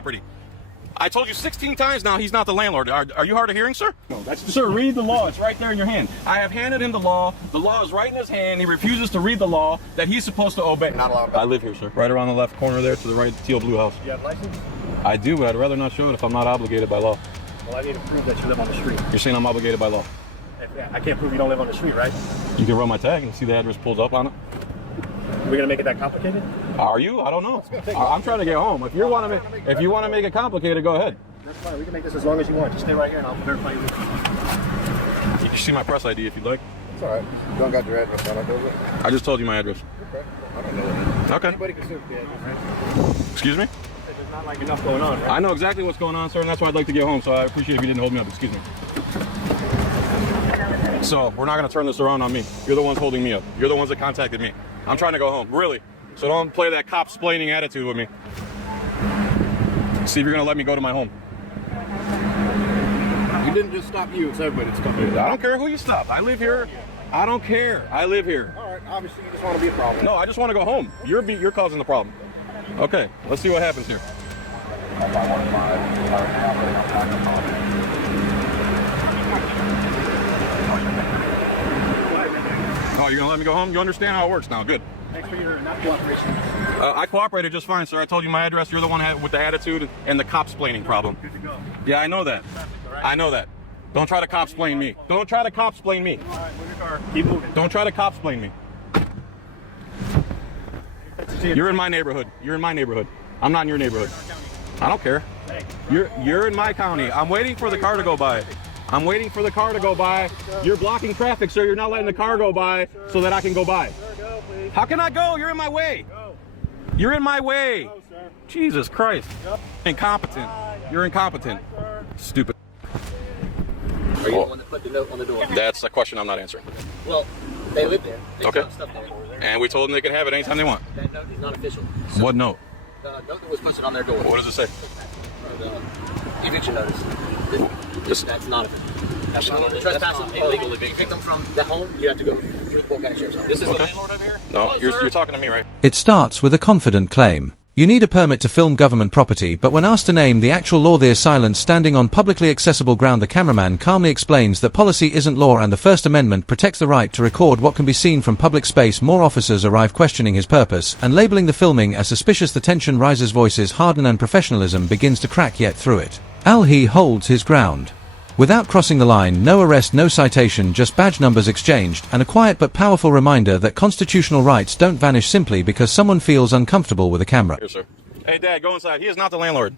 property. I told you 16 times now he's not the landlord. Are you hard of hearing, sir? No, that's Sir, read the law. It's right there in your hand. I have handed him the law. The law is right in his hand. He refuses to read the law that he's supposed to obey. not allowed. I live here, sir. Right around the left corner there to the right, teal blue house. You have a license? I do, but I'd rather not show it if I'm not obligated by law. Well, I need to prove that you live on the street. You're saying I'm obligated by law? I can't prove you don't live on the street, right? You can run my tag and see the address pulls up on it. We're gonna make it that complicated? Are you? I don't know. I'm trying to get home. If you want to make it complicated, go ahead. That's fine. We can make this as long as you want. Just stay right here and I'll verify you. You can see my press ID if you'd like. It's all right. You don't got your address on it, does it? I just told you my address. Okay. I don't know it. Okay. Anybody can search the address, right? Excuse me? There's not like enough going on, right? I know exactly what's going on, sir, and that's why I'd like to get home, so I appreciate if you didn't hold me up. Excuse me. So, we're not going to turn this around on me. You're the ones holding me up. You're the ones that contacted me. I'm trying to go home, really. So don't play that cop-splaining attitude with me. See if you're going to let me go to my home. We didn't just stop you. It's everybody that's coming. I don't care who you stop. I live here. I don't care. I live here. All right. Obviously, you just want to be a problem. No, I just want to go home. You're causing the problem. Okay, let's see what happens here. Oh, you're gonna let me go home? You understand how it works now? Good. Thanks for your not cooperation. I cooperated just fine, sir. I told you my address. You're the one with the attitude and the cop-splaining problem. Good to go. Yeah, I know that. I know that. Don't try to cop-splain me. Don't try to cop-splain me. All right, move your car. Keep moving. Don't try to cop-splain me. You're in my neighborhood. You're in my neighborhood. I'm not in your neighborhood. I don't care. You're in my county. I'm waiting for the car to go by. I'm waiting for the car to go by. You're blocking traffic, sir. You're not letting the car go by so that I can go by. How can I go? You're in my way. You're in my way. Jesus Christ. Incompetent. You're incompetent. Stupid. Are you the one that put the note on the door? That's a question I'm not answering. Well, they live there. They Okay. found stuff there. And we told them they could have it anytime they want. That note is not official. What note? The note that was posted on their door. What does it say? The eviction notice. That's not official. The trespassing, illegal eviction. Pick them from the home, you have to go through the Polk County Sheriff's Office. This is the landlord over here? No, you're talking to me, right? It starts with a confident claim. You need a permit to film government property, but when asked to name the actual law, there's silence. Standing on publicly accessible ground, the cameraman calmly explains that policy isn't law and the First Amendment protects the right to record what can be seen from public space. More officers arrive questioning his purpose and labeling the filming as suspicious. The tension rises, voices harden and professionalism begins to crack, yet through it, Al-He holds his ground. Without crossing the line, no arrest, no citation, just badge numbers exchanged, and a quiet but powerful reminder that constitutional rights don't vanish simply because someone feels uncomfortable with a camera. Here, sir. Hey, Dad, go inside. He is not the landlord.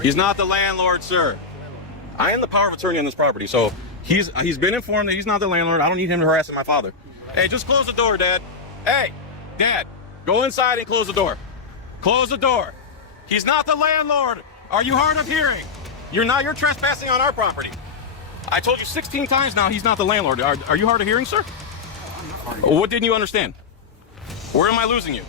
He's not the landlord, sir. I am the power of attorney on this property, so he's been informed that he's not the landlord. I don't need him harassing my father. Hey, just close the door, Dad. Hey, Dad, go inside and close the door. Close the door. He's not the landlord. Are you hard of hearing? You're trespassing on our property. I told you 16 times now he's not the landlord. Are you hard of hearing, sir? What didn't you understand? Where am I losing you?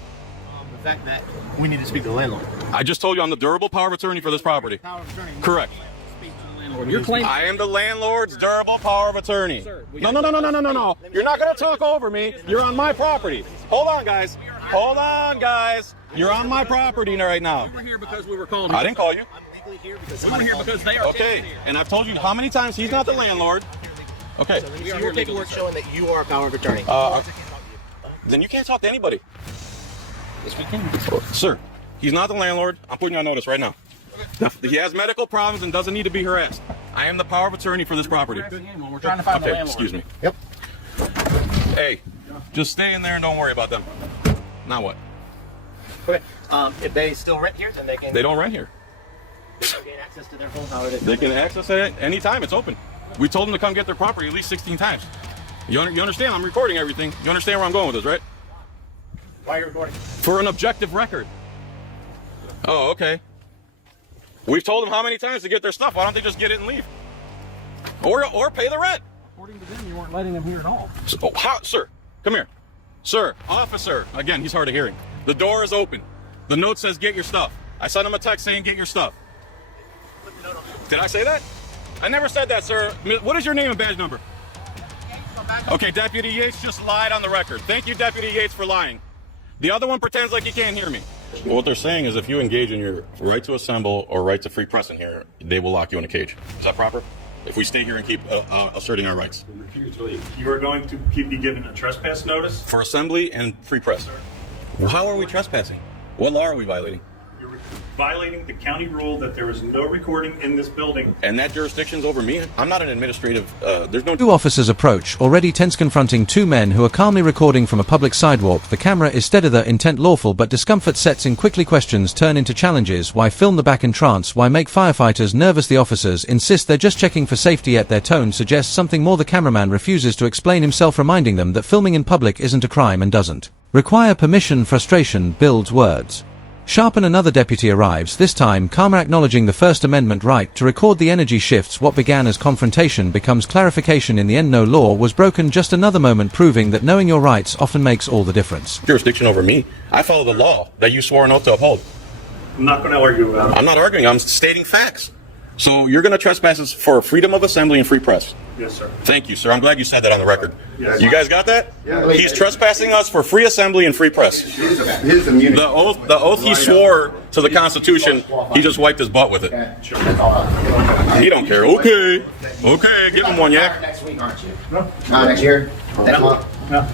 The fact that we need to speak to the landlord. I just told you I'm the durable power of attorney for this property. Power of attorney. Correct. Speak to the landlord. You're claiming. I am the landlord's durable power of attorney. Sir, No. You're not going to talk over me. You're on my property. Hold on, guys. Hold on, guys. You're on my property right now. We're here because we were called. I didn't call you. I'm legally here because we were here because they are. Okay, and I've told you how many times he's not the landlord. Okay. So your paperwork showing that you are a power of attorney. Then you can't talk to anybody. Yes, we can. Sir, he's not the landlord. I'm putting you on notice right now. He has medical problems and doesn't need to be harassed. I am the power of attorney for this property. We're trying to find the Okay, landlord. excuse me. Yep. Hey, just stay in there and don't worry about them. Now what? Okay. If they still rent here, then they can. They don't rent here. They can gain access to their home. How it is. They can access it anytime. It's open. We told them to come get their property at least 16 times. You understand? I'm recording everything. You understand where I'm going with this, right? Why are you recording? For an objective record. Oh, okay. We've told them how many times to get their stuff. Why don't they just get it and leave? Or pay the rent. According to them, you weren't letting them here at all. So, sir, come here. Sir, officer. Again, he's hard of hearing. The door is open. The note says get your stuff. I sent him a text saying get your stuff. Did I say that? I never said that, sir. What is your name and badge number? Okay, Deputy Yates just lied on the record. Thank you, Deputy Yates, for lying. The other one pretends like he can't hear me. Well, what they're saying is if you engage in your right to assemble or right to free press in here, they will lock you in a cage. Is that proper? If we stay here and keep asserting our rights. You are going to be given a trespass notice? For assembly and free press. Well, how are we trespassing? What law are we violating? You're violating the county rule that there is no recording in this building. And that jurisdiction's over me? I'm not an administrative, there's no... Two officers approach, already tense confronting two men who are calmly recording from a public sidewalk. The camera is steady, the intent lawful, but discomfort sets in quickly. Questions turn into challenges. Why film the back in trance? Why make firefighters nervous? The officers insist they're just checking for safety, yet their tone suggests something more. The cameraman refuses to explain himself, reminding them that filming in public isn't a crime and doesn't require permission. Frustration builds words. Sharpen. Another deputy arrives, this time calmer, acknowledging the First Amendment right to record. The energy shifts. What began as confrontation becomes clarification. In the end, no law was broken, just another moment proving that knowing your rights often makes all the difference. Jurisdiction over me. I follow the law that you swore an oath to uphold. I'm not going to argue about it. I'm not arguing, I'm stating facts. So you're going to trespass us for freedom of assembly and free press. Yes, sir. Thank you, sir. I'm glad you said that on the record. Yes. You guys got that? Yeah. He's trespassing us for free assembly and free press. His immunity. The oath he swore to the Constitution, he just wiped his butt with it. He don't care. Okay. Okay, give him one, yak. Next week, aren't you? No. Next year? Next month?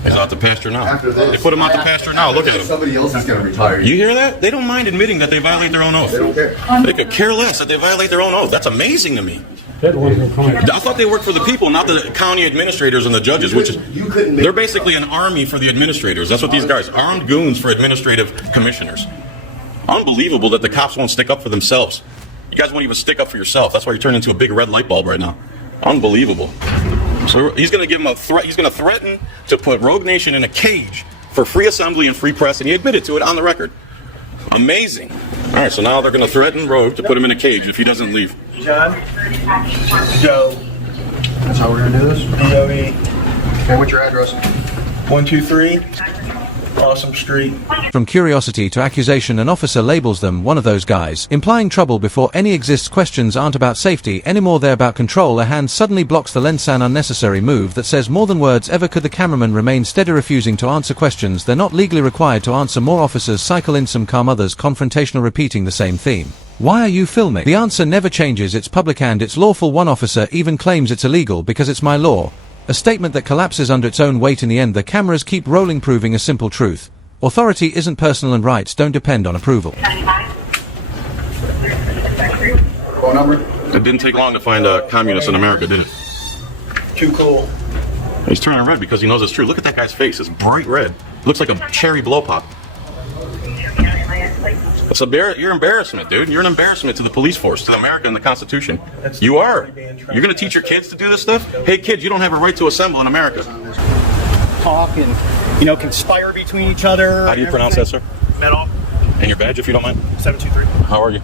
He's out to pasture now. After this. They put him out to pasture now. Look at him. Somebody else is going to retire. You hear that? They don't mind admitting that they violate their own oath. They don't care. They could care less that they violate their own oath. That's amazing to me. I thought they worked for the people, not the county administrators and the judges, which is, they're basically an army for the administrators. That's what these guys, armed goons for administrative commissioners. Unbelievable that the cops won't stick up for themselves. You guys won't even stick up for yourself. That's why you're turning into a big red light bulb right now. Unbelievable. So he's going to give him a threat. He's going to threaten to put Rogue Nation in a cage for free assembly and free press, and he admitted to it on the record. Amazing. All right, so now they're going to threaten Rogue to put him in a cage if he doesn't leave. John? Joe. That's how we're going to do this? DOE. Okay, what's your address? 123 Awesome Street. From curiosity to accusation, an officer labels them one of those guys, implying trouble before any exists. Questions aren't about safety anymore, they're about control. A hand suddenly blocks the lens, an unnecessary move that says more than words ever could. The cameraman remains steady, refusing to answer questions they're not legally required to answer. More officers cycle in, some calm, others confrontational, repeating the same theme. Why are you filming? The answer never changes. It's public and it's lawful. One officer even claims it's illegal because it's my law. A statement that collapses under its own weight. In the end, the cameras keep rolling, proving a simple truth. Authority isn't personal and rights don't depend on approval. Phone number? It didn't take long to find a communist in America, did it? Too cool. He's turning red because he knows it's true. Look at that guy's face. It's bright red. Looks like a cherry blow pop. It's your embarrassment, dude. You're an embarrassment to the police force, to America and the Constitution. You are. You're going to teach your kids to do this stuff? Hey, kids, you don't have a right to assemble in America. Talk and, conspire between each other. How do you pronounce that, sir? Metal. And your badge, if you don't mind? 723. How are you?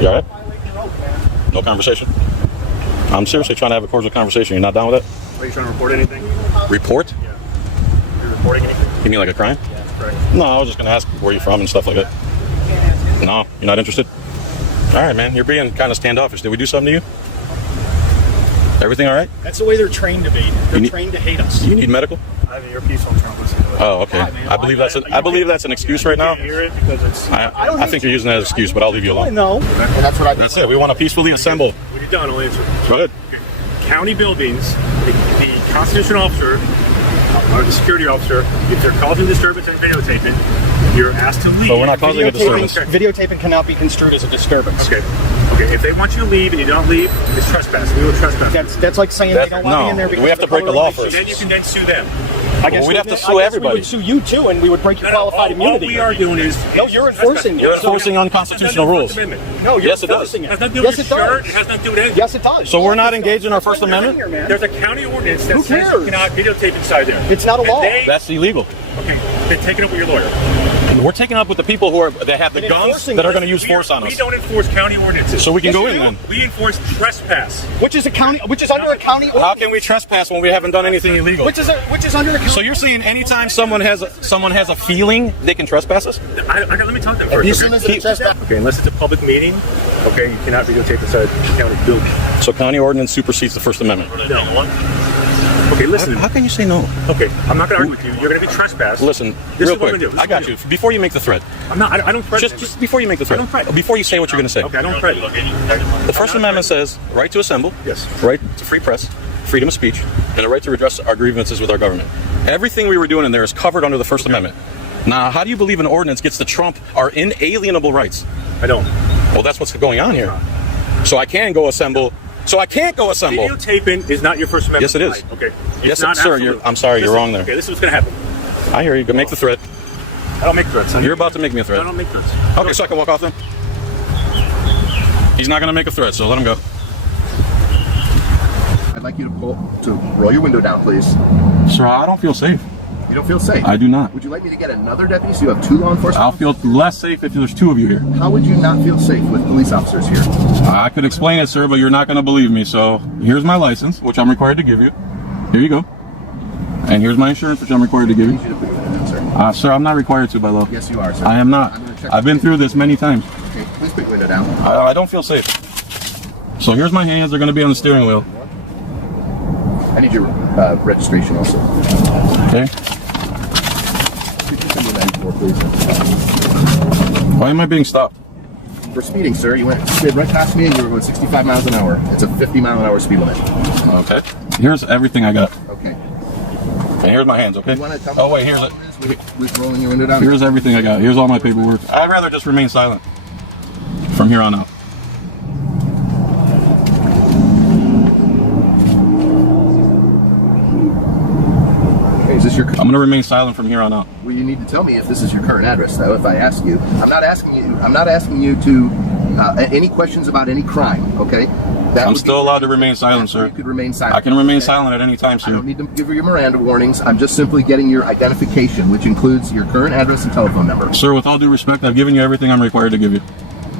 You all right? No conversation? I'm seriously trying to have a cordial conversation. You're not down with it? Are you trying to report anything? Report? Yeah. You're reporting anything? You mean like a crime? Yeah, correct. No, I was just going to ask where you're from and stuff like that. No, you're not interested? All right, man. You're being kind of standoffish. Did we do something to you? Everything all right? That's the way they're trained to be. They're trained to hate us. You need medical? I have an earpiece, so I'm trying to listen to it. Oh, okay. I believe that's an excuse right now. You hear it because it's... I think you're using that as an excuse, but I'll leave you alone. No. And that's what I That's it. We want to peacefully assemble. When you're done, I'll answer. Go ahead. County buildings, the constitutional officer or the security officer, if they're causing disturbance and videotaping, you're asked to leave. But we're not causing a disturbance. Videotaping cannot be construed as a disturbance. Okay. If they want you to leave and you don't leave, it's trespass. We will trespass. That's like saying they don't want me in there because we have to break the law first. Then you can then sue them. I guess we'd have to sue everybody. We would sue you too, and we would break your qualified immunity. All we are doing is... No, you're enforcing. You're enforcing unconstitutional rules. No, you're Yes, it does. enforcing It has nothing to do with Yes, your it shirt. does. It has nothing to do with anything. Yes, it does. So we're not engaged in our First Amendment? There's a county ordinance that Who says cares? you cannot videotape inside there. It's not a law. That's illegal. Okay, then take it up with your lawyer. We're taking up with the people that have the guns enforcing that are it. going to use force on We us. don't enforce county ordinances. So we can Yes, go you in do. then. We enforce trespass. Which is under a county How can we trespass when we haven't done anything illegal? which is under a county. So you're saying anytime someone has a feeling, they can trespass us? Let me talk to them first. Okay, unless it's a public meeting, okay, you cannot videotape inside the county building. So county ordinance supersedes the First Amendment. No. Okay, listen. How can you say no? Okay, I'm not gonna argue with you. You're gonna be trespassed. Listen, This real is what quick. we're gonna do. I got you. Before you make the threat. I'm not. I don't threaten. Just before you make the threat. I don't threaten. Before you say what you're going to say. Okay, I don't threaten. The First Amendment says right to assemble. Yes. Right to free press, freedom of speech, and a right to redress our grievances with our government. Everything we were doing in there is covered under the First Amendment. Now, how do you believe an ordinance gets to trump our inalienable rights? I don't. Well, that's what's going on here. So I can go assemble. So I can't go assemble. Videotaping is not your First Amendment Yes, it is. right. Okay. Yes, not sir. absolute. I'm sorry. You're Listen, wrong there. Okay, this is what's gonna happen. I hear you. Go make the threat. I don't make threats. You're about to make me a threat. I don't make threats. Okay, so I can walk off then? He's not going to make a threat, so let him go. I'd like you to roll your window down, please. Sir, I don't feel safe. You don't feel safe? I do not. Would you like me to get another deputy so you have 2 law enforcement? I'll feel less safe if there's 2 of you here. How would you not feel safe with police officers here? I could explain it, sir, but you're not going to believe me. So here's my license, which I'm required to give you. Here you go. And here's my insurance, which I'm required to give I you. need you to put your window down, sir. Sir, I'm not required to by law. Yes, you are, sir. I am not. I'm gonna check I've been through this many times. Okay, please put your window down. I don't feel safe. So here's my hands. They're going to be on the steering wheel. I need your registration also. Okay. Could you send me that for, please? Why am I being stopped? For speeding, sir. You slid right past me and you were going 65 miles an hour. It's a 50-mile-an-hour speed limit. Okay. Here's everything I got. Okay. And here's my hands, okay? You want to tell me Oh, wait, here's it. with rolling your window down? Here's everything I got. Here's all my paperwork. I'd rather just remain silent from here on out. Okay, is this your... I'm going to remain silent from here on out. Well, you need to tell me if this is your current address, though, if I ask you. I'm not asking you to any questions about any crime, okay? I'm still allowed to remain silent, sir. You could remain silent. I can remain okay? silent at any time, I sir. don't need to give you your Miranda warnings. I'm just simply getting your identification, which includes your current address and telephone number. Sir, with all due respect, I've given you everything I'm required to give you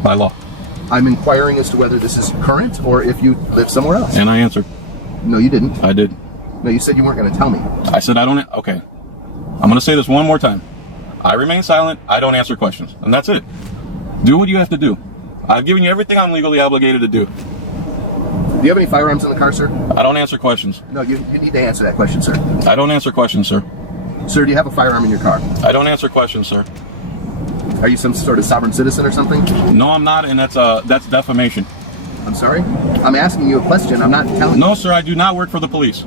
by law. I'm inquiring as to whether this is current or if you live somewhere else. And I answered. No, you didn't. I did. No, you said you weren't going to tell me. I said I don't. Okay. I'm going to say this one more time. I remain silent. I don't answer questions. And that's it. Do what you have to do. I've given you everything I'm legally obligated to do. Do you have any firearms in the car, sir? I don't answer questions. No, you need to answer that question, sir. I don't answer questions, sir. Sir, do you have a firearm in your car? I don't answer questions, sir. Are you some sort of sovereign citizen or something? No, I'm not, and that's defamation. I'm sorry? I'm asking you a question. I'm not telling you. No, sir, I do not work for the police.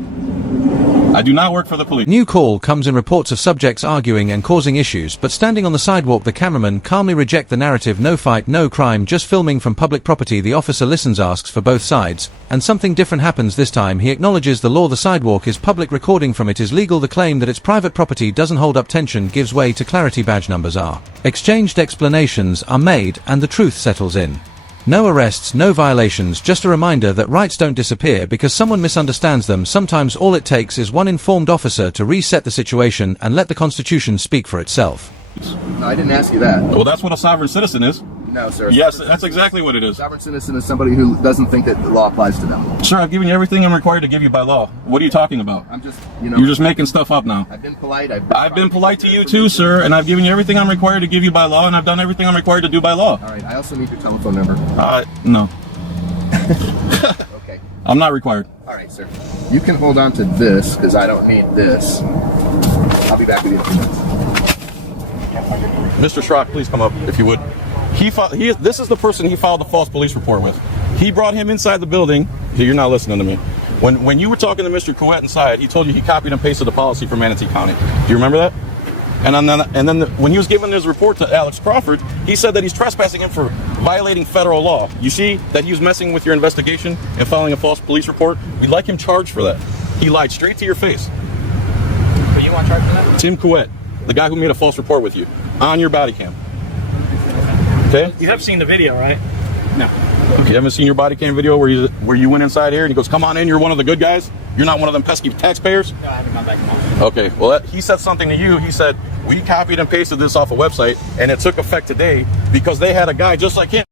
I do not work for the police. New call comes in reports of subjects arguing and causing issues, but standing on the sidewalk the cameraman calmly reject the narrative no fight, no crime, just filming from public property. The officer listens, asks for both sides, and something different happens this time. He acknowledges the law, the sidewalk is public, recording from it is legal. The claim that it's private property doesn't hold up. Tension gives way to clarity. Badge numbers are exchanged, explanations are made, and the truth settles in. No arrests, no violations, just a reminder that rights don't disappear because someone misunderstands them. Sometimes all it takes is one informed officer to reset the situation and let the Constitution speak for itself. No, I didn't ask you that. Well, that's what a sovereign citizen is. No, sir. Yes, that's exactly what it is. Sovereign citizen is somebody who doesn't think that the law applies to them. Sir, I've given you everything I'm required to give you by law. What are you talking about? I'm just, You're just making stuff up now. I've been polite. I've been polite to you too, sir, and I've given you everything I'm required to give you by law, and I've done everything I'm required to do by law. All right. I also need your telephone number. No. Okay. I'm not required. All right, sir. You can hold on to this because I don't need this. I'll be back with you in a few minutes. Mr. Schrock, please come up if you would. This is the person he filed the false police report with. He brought him inside the building. You're not listening to me. When you were talking to Mr. Couette inside, he told you he copied and pasted the policy from Manatee County. Do you remember that? And then when he was giving his report to Alex Crawford, he said that he's trespassing him for violating federal law. You see that he was messing with your investigation and filing a false police report? We'd like him charged for that. He lied straight to your face. But you want charged for that? Tim Couette, the guy who made a false report with you, on your body cam. Okay? You have seen the video, right? No. You haven't seen your body cam video where you went inside here and he goes, "Come on in, you're one of the good guys. You're not one of them pesky taxpayers." No, I haven't gone back home. Okay, well, he said something to you. He said, "We copied and pasted this off a website, and it took effect today because they had a guy just like him."